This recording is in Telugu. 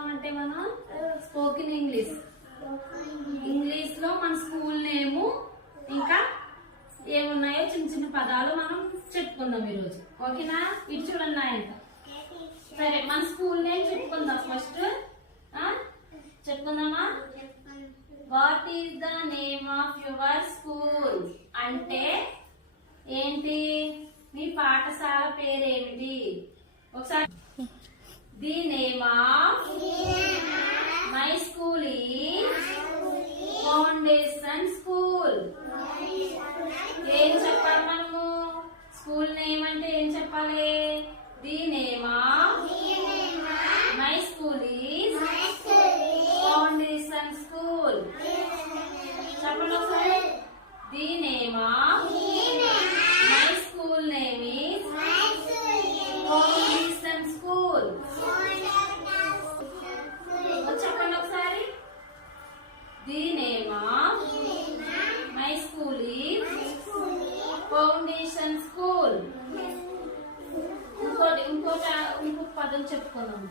చెప్పుకుందామంటే మనం స్పోకెన్ ఇంగ్లీష్. ఇంగ్లీష్ లో మన స్కూల్ నేము ఇంకా ఏమున్నాయో చిన్న చిన్న పదాలు మనం చెప్పుకుందాం ఈరోజు. ఓకేనా? ఇటు చూడండి ఆయన. సరే, మన స్కూల్ నేమ్ చెప్పుకుందాం ఫస్ట్. చెప్పుకుందామా? What is the name of your school? అంటే ఏంటి? మీ పాఠశాల పేరేమిటి? ఒకసారి. The name of my school is Foundation School. ఏం చెప్పాలి మనము? స్కూల్ నేమ్ అంటే ఏం చెప్పాలి? The name of my school is Foundation School. చెప్పండి ఒకసారి. The name of my school name is Foundation School. చెప్పండి ఒకసారి. The name of my school is Foundation School. ఇంకో పదం చెప్పుకుందాం.